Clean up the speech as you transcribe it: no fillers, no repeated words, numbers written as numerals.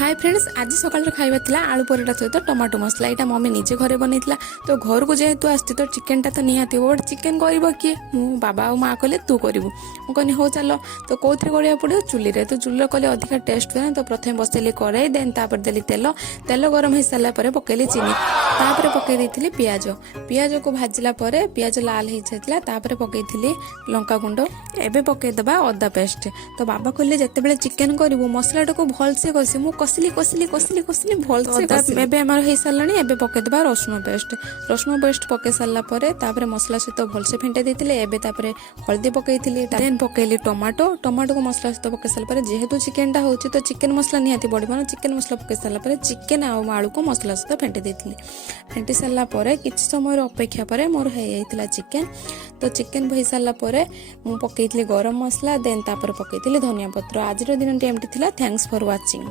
Hi friends, आज सकाल खाଇବା ଥିଲା आलू पराठा सहित टमाटो मसला। यहाँ मम्मी निजे घरे बनईला तो घर को जेहेतु आसती तो चिकेन टा तो निहाती बट चिकेन कर किए मु बाबा और माँ कहले तू करू। मुझे हो चल तो कौन करा पड़ो चुली रे। तो चुली कले अधिका टेस्ट हुए तो प्रथम बसैली कड़े देन तापर देली तेल तेल गरम हो सारा पकईली चीनी तापर पकई दी पियाज पियाज को भाजला पियाज लाल हो जाता पकई लंका गुंड एवं पकईदबा अदा पेस्ट। तो बाबा कहले जिते चिकेन करू मसलाटा को भलसे कषि मु कषिली कषिली कषिली कषिली भलसे एवं हो सारे एवं पकईदबा रसुण पेस्ट पकई सारापर मसला सहित भलसे फेंटे देते एवं हल्दी पकई देन पकईली टमाटो टमाटो को मसला सहित पकई सारापर जेहेतु चिकेनटा हो तो चिकेन मसला निहाती पड़ो ना। चिकेन मसला पकई सारापर चिकेन आलू को मसला सहित फेंटे देती फेंटी सारापर कि समय अपेक्षा पर मोर हो चिकेन। तो चिकेन हो सारापर मु पकई गरम मसला देन तापर पकई धनिया पत्र। आज दिन एमती थैंक्स फॉर वाचिंग।